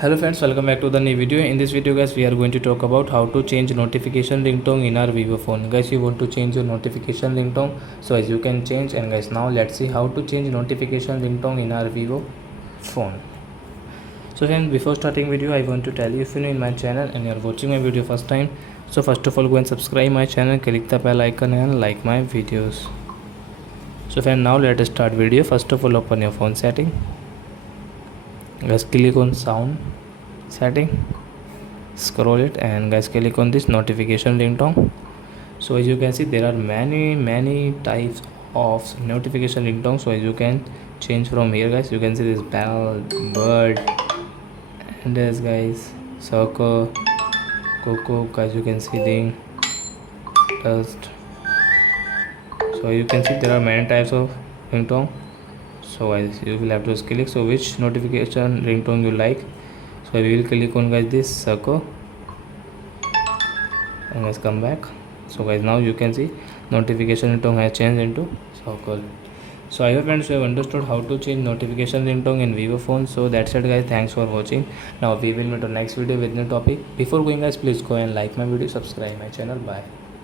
Hello friends, welcome back to the new video. In this video guys, we are going to talk about how to change notification ringtone in our Vivo phone. Guys, you want to change your notification ringtone, so as you can change. And guys, now let's see how to change notification ringtone in our Vivo phone. So friends, before starting video, I want to tell you, if you're new in my channel and you're watching my video first time, so first of all go and subscribe my channel, click the bell icon and like my videos. So friends, now let us start video. First of all, open your phone setting. Guys, click on sound setting, scroll it, and guys click on this notification ringtone. So as you can see, there are many types of notification ringtone. So as you can change from here guys, you can see this bell, bird, and this guys circle, coco, guys you can see ding, dust. So you can see there are many types of ringtone. So guys, you will have to click so which notification ringtone you like. So we will click on guys this circle and let's come back. So guys, now you can see notification ringtone has changed into circle. So I hope friends you have understood how to change notification ringtone in Vivo phone. So that's it guys, thanks for watching. Now we will meet on next video with new topic. Before going guys, please go and like my video, subscribe my channel. Bye.